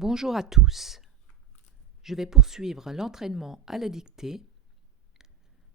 Bonjour à tous. Je vais poursuivre l'entraînement à la dictée.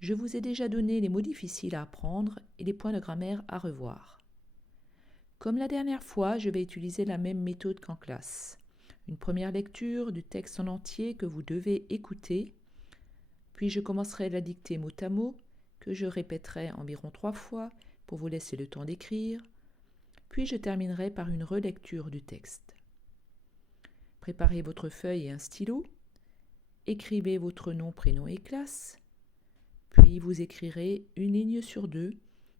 Je vous ai déjà donné les mots difficiles à apprendre et les points de grammaire à revoir. Comme la dernière fois, je vais utiliser la même méthode qu'en classe. Une première lecture du texte en entier que vous devez écouter, puis je commencerai la dictée mot à mot, que je répéterai environ 3 fois pour vous laisser le temps d'écrire, puis je terminerai par une relecture du texte. Préparez votre feuille et un stylo, écrivez votre nom, prénom et classe, puis vous écrirez une ligne sur 2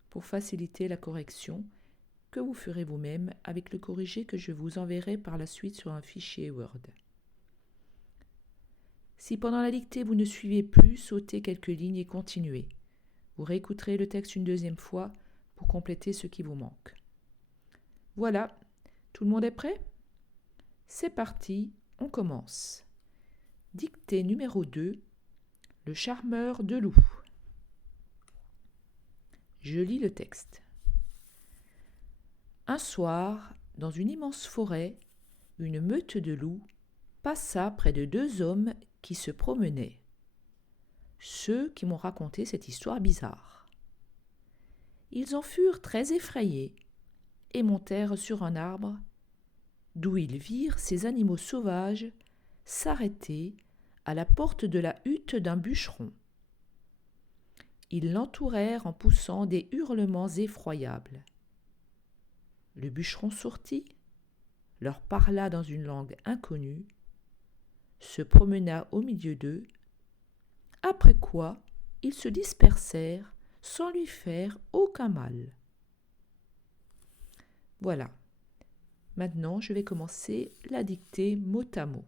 pour faciliter la correction que vous ferez vous-même avec le corrigé que je vous enverrai par la suite sur un fichier Word. Si pendant la dictée vous ne suivez plus, sautez quelques lignes et continuez. Vous réécouterez le texte une deuxième fois pour compléter ce qui vous manque. Voilà, tout le monde est prêt ? C'est parti, on commence. Dictée numéro 2, le charmeur de loup. Je lis le texte. Un soir, dans une immense forêt, une meute de loups passa près de 2 hommes qui se promenaient. Ceux qui m'ont raconté cette histoire bizarre. Ils en furent très effrayés et montèrent sur un arbre, d'où ils virent ces animaux sauvages s'arrêter à la porte de la hutte d'un bûcheron. Ils l'entourèrent en poussant des hurlements effroyables. Le bûcheron sortit, leur parla dans une langue inconnue, se promena au milieu d'eux, après quoi ils se dispersèrent sans lui faire aucun mal. Voilà. Maintenant, je vais commencer la dictée mot à mot.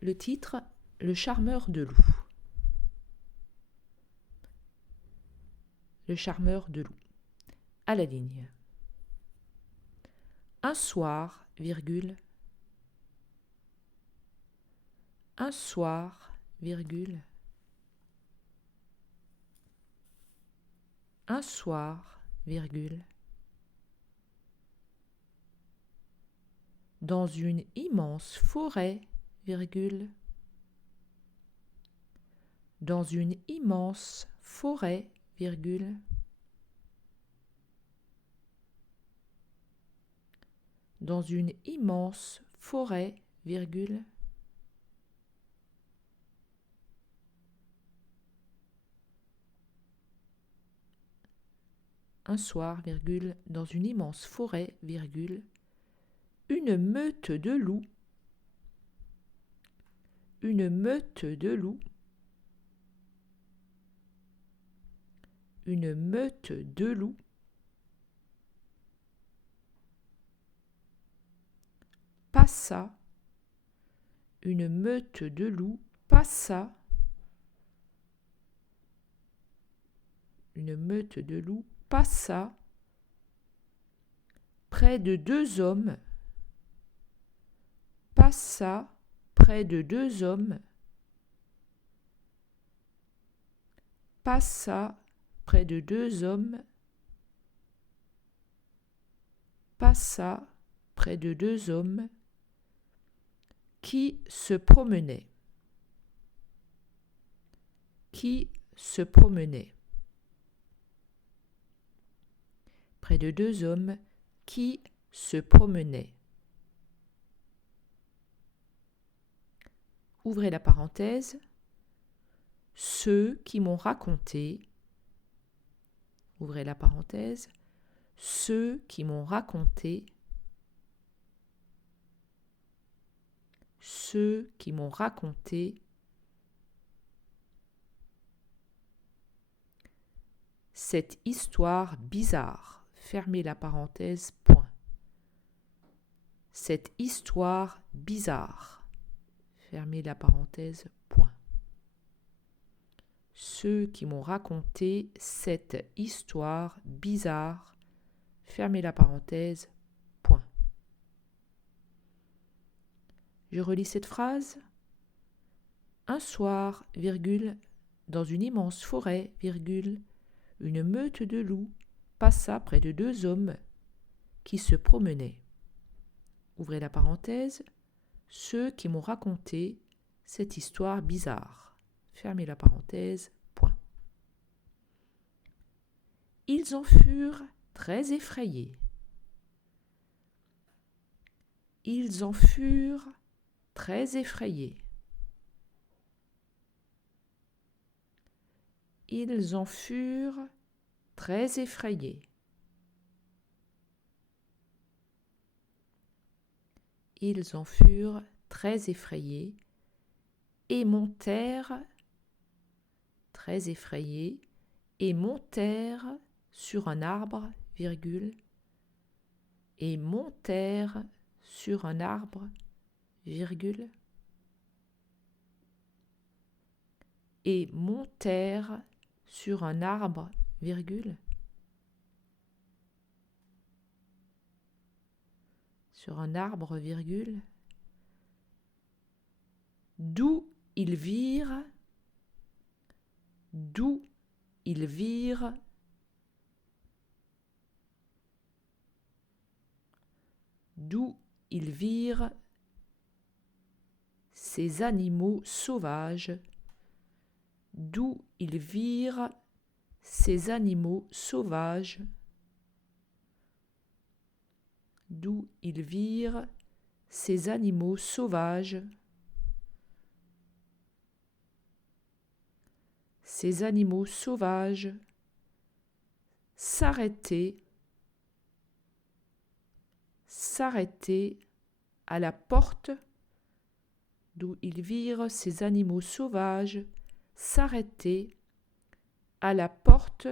Le titre, le charmeur de loup. Le charmeur de loup. À la ligne. Un soir, virgule. Un soir, virgule. Un soir, virgule. Dans une immense forêt, virgule. Dans une immense forêt, virgule. Dans une immense forêt, virgule. Un soir, virgule, dans une immense forêt, virgule, une meute de loups, une meute de loups, une meute de loups, passa, une meute de loups passa, une meute de loups passa près de 2 hommes, passa près de 2 hommes, passa près de 2 hommes, passa près de 2 hommes qui se promenaient, qui se promenaient. Près de 2 hommes qui se promenaient. Ouvrez la parenthèse. Ceux qui m'ont raconté. Ouvrez la parenthèse. Ceux qui m'ont raconté. Ceux qui m'ont raconté. Cette histoire bizarre. Fermez la parenthèse, point. Cette histoire bizarre. Fermez la parenthèse, point. Ceux qui m'ont raconté cette histoire bizarre. Fermez la parenthèse, point. Je relis cette phrase. Un soir, virgule, dans une immense forêt, virgule, une meute de loups passa près de 2 hommes qui se promenaient. Ouvrez la parenthèse, ceux qui m'ont raconté cette histoire bizarre. Fermez la parenthèse, point. Ils en furent très effrayés. Ils en furent très effrayés. Ils en furent très effrayés. Ils en furent très effrayés et montèrent, très effrayés, et montèrent sur un arbre, virgule, et montèrent sur un arbre, virgule, et montèrent sur un arbre, virgule, sur un arbre, virgule, d'où ils virent, d'où ils virent, d'où ils virent ces animaux sauvages, d'où ils virent ces animaux sauvages, d'où ils virent ces animaux sauvages, ces animaux sauvages s'arrêter à la porte, d'où ils virent ces animaux sauvages s'arrêter à la porte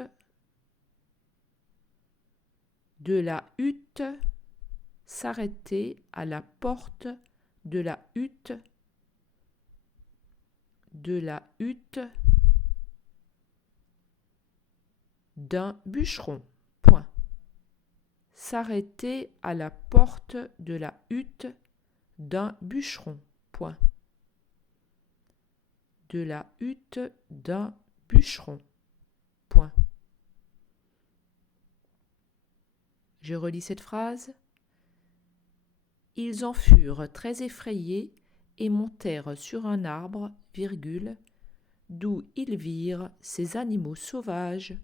de la hutte, s'arrêter à la porte de la hutte, d'un bûcheron. Point. S'arrêter à la porte de la hutte d'un bûcheron. Point. De la hutte d'un bûcheron. Point. Je relis cette phrase. Ils en furent très effrayés et montèrent sur un arbre, virgule, d'où ils virent ces animaux sauvages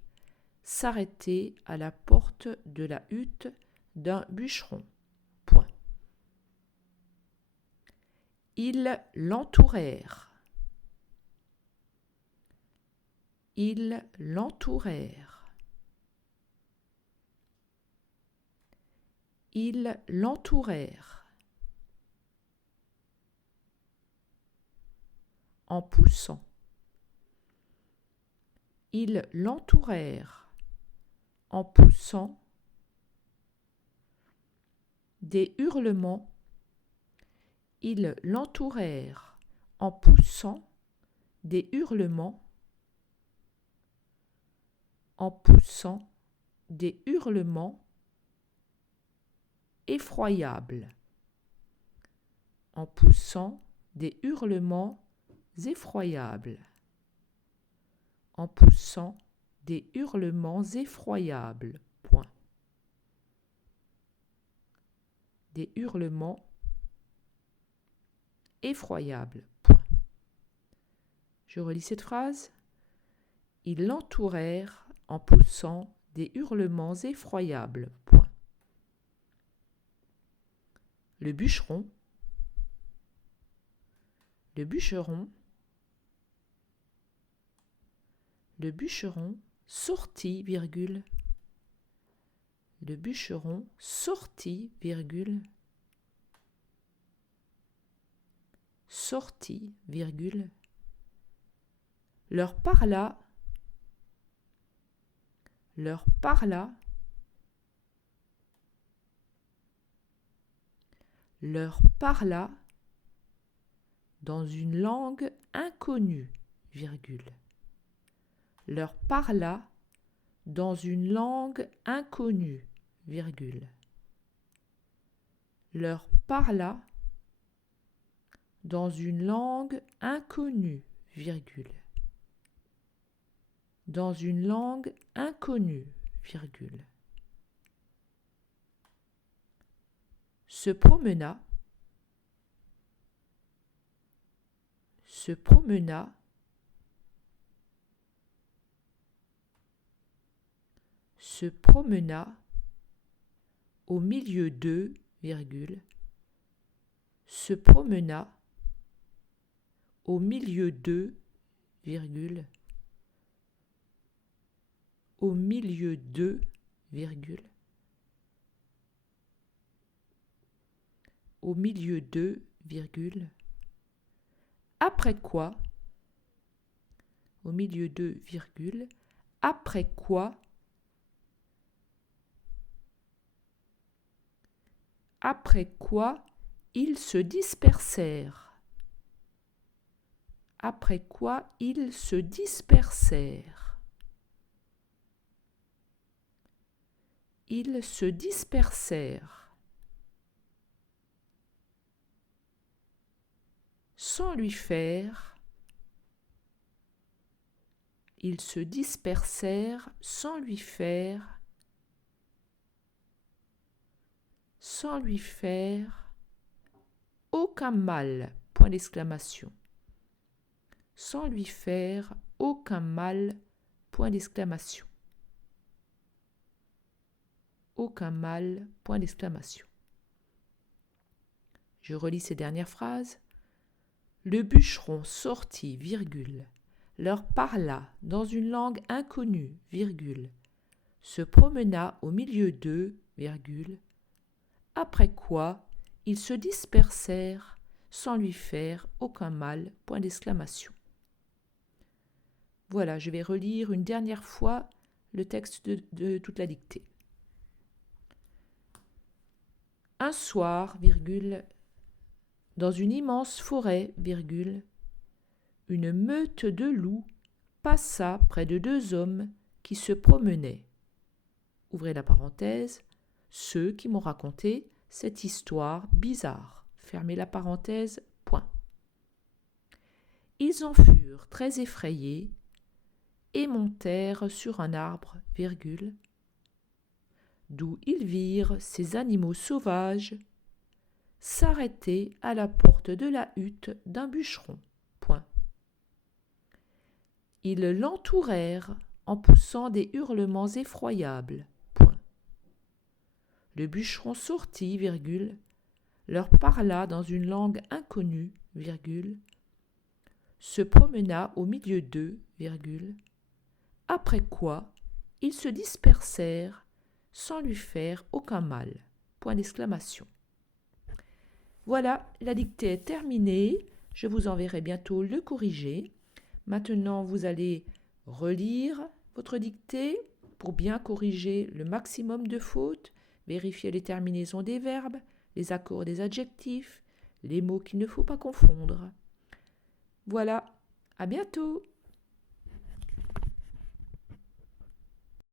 s'arrêter à la porte de la hutte d'un bûcheron. Point. Ils l'entourèrent. Ils l'entourèrent. Ils l'entourèrent. En poussant. Ils l'entourèrent. En poussant, des hurlements, ils l'entourèrent en poussant des hurlements, en poussant des hurlements effroyables, en poussant des hurlements effroyables, en poussant des hurlements effroyables. Point. Des hurlements effroyables. Point. Je relis cette phrase. Ils l'entourèrent en poussant des hurlements effroyables. Point. Le bûcheron sortit, virgule. Le bûcheron sortit, virgule. Sortit, virgule. Leur parla dans une langue inconnue, virgule. Leur parla dans une langue inconnue, virgule. Leur parla dans une langue inconnue, virgule. Dans une langue inconnue, virgule. se promena, se promena, se promena au milieu de, virgule, se promena au milieu de, virgule, au milieu de, virgule, au milieu de, virgule, après quoi, au milieu de, virgule, après quoi, ils se dispersèrent. Après quoi ils se dispersèrent. Ils se dispersèrent. Sans lui faire. Ils se dispersèrent sans lui faire. Sans lui faire aucun mal, point d'exclamation. Sans lui faire aucun mal, point d'exclamation. Aucun mal, point d'exclamation. Je relis ces dernières phrases. Le bûcheron sortit, virgule, leur parla dans une langue inconnue, virgule, se promena au milieu d'eux, virgule, après quoi ils se dispersèrent sans lui faire aucun mal, point d'exclamation. Voilà, je vais relire une dernière fois le texte de toute la dictée. Un soir, virgule, dans une immense forêt, virgule, une meute de loups passa près de deux hommes qui se promenaient. Ouvrez la parenthèse, ceux qui m'ont raconté cette histoire bizarre. Fermez la parenthèse, point. Ils en furent très effrayés et montèrent sur un arbre, virgule, d'où ils virent ces animaux sauvages s'arrêter à la porte de la hutte d'un bûcheron. Point. Ils l'entourèrent en poussant des hurlements effroyables. Point. Le bûcheron sortit, virgule, leur parla dans une langue inconnue, virgule, se promena au milieu d'eux, virgule, après quoi ils se dispersèrent sans lui faire aucun mal. Point d'exclamation. Voilà, la dictée est terminée. Je vous enverrai bientôt le corrigé. Maintenant, vous allez relire votre dictée pour bien corriger le maximum de fautes, vérifier les terminaisons des verbes, les accords des adjectifs, les mots qu'il ne faut pas confondre. Voilà, à bientôt!